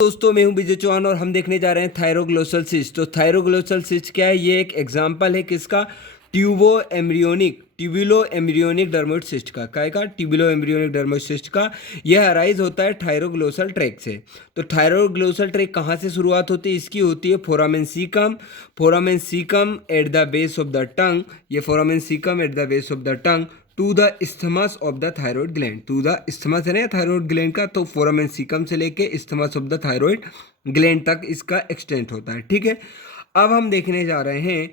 दोस्तों मैं हूं विजय चौहान और हम देखने जा रहे हैं थायरोग्लोसल सिस्ट। तो थायरोग्लोसल सिस्ट क्या है? ये एक एग्जांपल है किसका? ट्यूबुलो एम्ब्रियोनिक डर्मोइड सिस्ट का। काय का? ट्यूबुलो एम्ब्रियोनिक डर्मोइड सिस्ट का। यह अराइज होता है थायरोग्लोसल ट्रैक से। तो थायरोग्लोसल ट्रैक कहाँ से शुरुआत होती है? इसकी होती है foramen caecum at the base of the tongue. ये foramen caecum at the base of the tongue to the isthmus of the thyroid gland. To the isthmus है ना थायरॉइड ग्लैंड का, तो फोरामेन सीकम से लेके isthmus of the thyroid gland तक इसका extent होता है। ठीक है, अब हम देखने जा रहे हैं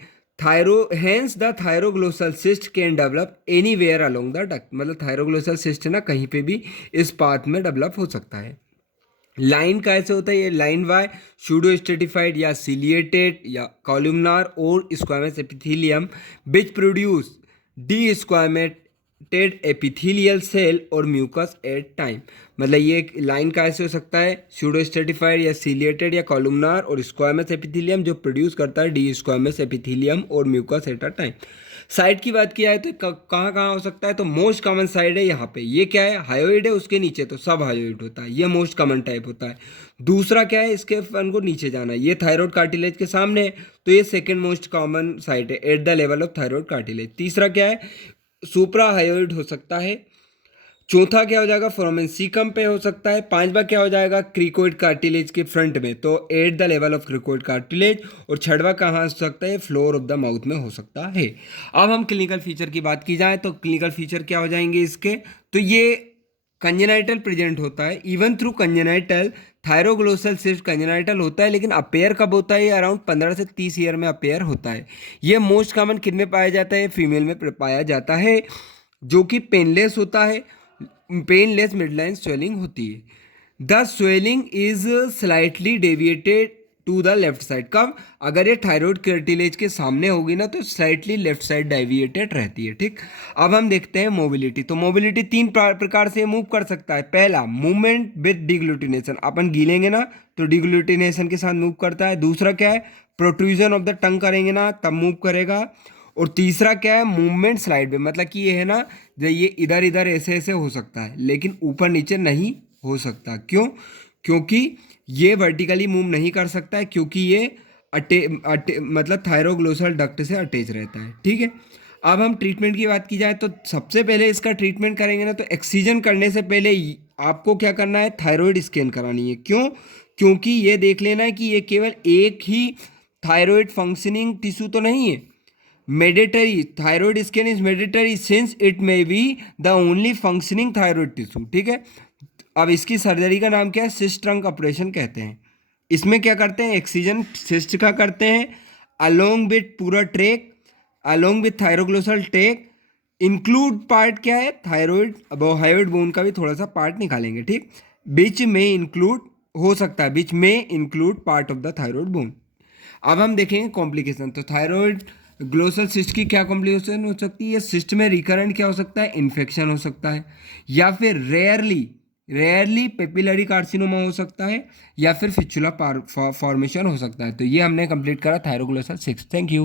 hence the thyroglossal cyst can develop anywhere along the duct. मतलब थायरोग्लोसल सिस्ट ना कहीं पे भी इस पाथ में डेवलप हो सकता है। लाइन कैसे होता है? ये लाइन वाई सूडो स्ट्रेटिफाइड या सिलिएटेड या कॉलुमनार और squamous epithelium which produce desquamated epithelial cell और म्यूकस एट टाइम। मतलब ये एक लाइन कैसे हो सकता है? सूडो स्ट्रेटिफाइड या सिलिएटेड या कॉलुमनार और स्क्वामस एपिथेलियम जो प्रोड्यूस करता है डी स्क्वामस एपिथेलियम और mucus at a time. Side की बात किया है तो कहाँ कहाँ हो सकता है? तो मोस्ट कॉमन साइड है यहाँ पे। ये क्या है? हायोइड है, उसके नीचे तो सब हायोइड होता है, ये मोस्ट कॉमन टाइप होता है। दूसरा क्या है? इसके फन को नीचे जाना है, ये थायराइड कार्टिलेज के सामने है, तो ये सेकंड मोस्ट कॉमन साइड है at the level of thyroid cartilage. तीसरा क्या है? सुप्रा हायोइड हो सकता है। चौथा क्या हो जाएगा? फोरामेन सीकम पे हो सकता है। पांचवा क्या हो जाएगा? क्रिकोइड कार्टिलेज के फ्रंट में, तो at the level of cricoid cartilage. और छठवा कहाँ हो सकता है? फ्लोर ऑफ द माउथ में हो सकता है। अब हम क्लिनिकल फीचर की बात की जाए तो क्लिनिकल फीचर क्या हो जाएंगे इसके? तो ये कंजेनाइटल प्रेजेंट होता है, even through congenital. Thyroglossal cyst congenital होता है, लेकिन अपेयर कब होता है? ये अराउंड 15 से 30 ईयर में अपेयर होता है। ये मोस्ट कॉमन किन में पाया जाता है? फीमेल में पाया जाता है, जो कि पेनलेस होता है। पेनलेस मिडलाइन स्वेलिंग होती है। The swelling is slightly deviated to the left side. कब? अगर ये थायराइड कार्टिलेज के सामने होगी ना तो स्लाइटली लेफ्ट साइड डेविएटेड रहती है। ठीक, अब हम देखते हैं मोबिलिटी। तो मोबिलिटी तीन प्रकार से मूव कर सकता है। पहला, मूवमेंट विद डिग्लूटिनेशन, अपन गीलेंगे ना तो डिग्लूटिनेशन के साथ मूव करता है। दूसरा क्या है? प्रोट्रूजन ऑफ द टंग करेंगे ना तब मूव करेगा। और तीसरा क्या है? मूवमेंट स्लाइड में, मतलब कि ये है ना, जो ये इधर इधर ऐसे ऐसे हो सकता है, लेकिन ऊपर नीचे नहीं हो सकता। क्यों? क्योंकि ये वर्टिकली मूव नहीं कर सकता है, क्योंकि ये मतलब थायरोग्लोसल डक्ट से अटैच रहता है। ठीक है, अब हम ट्रीटमेंट की बात की जाए तो सबसे पहले इसका ट्रीटमेंट करेंगे ना तो एक्सीजन करने से पहले आपको क्या करना है? थायराइड स्कैन करानी है। क्यों? क्योंकि ये देख लेना है कि ये केवल एक ही थायराइड फंक्शनिंग टिश्यू तो नहीं है। Mandatory thyroid scan is mandatory since it may be the only functioning thyroid tissue. ठीक है, अब इसकी सर्जरी का नाम क्या है? सिस्ट ट्रंक ऑपरेशन कहते हैं। इसमें क्या करते हैं? एक्सीजन सिस्ट का करते हैं अलोंग विथ पूरा track, along with thyroglossal track. Include part क्या है? थायराइड हायोइड बोन का भी थोड़ा सा पार्ट निकालेंगे। ठीक, बीच में इंक्लूड हो सकता है, बीच में include part of the thyroid bone. अब हम देखेंगे कॉम्प्लिकेशन। तो थायराइड ग्लोसल सिस्ट की क्या कॉम्प्लिकेशन हो सकती है? सिस्ट में रिकरेंट क्या हो सकता है? इन्फेक्शन हो सकता है, या फिर रेयरली पेपिलरी कार्सिनोमा हो सकता है, या फिर फिस्चुला फॉर्मेशन हो सकता है। तो ये हमने कंप्लीट करा थायरोग्लोसल सिस्ट। Thank you.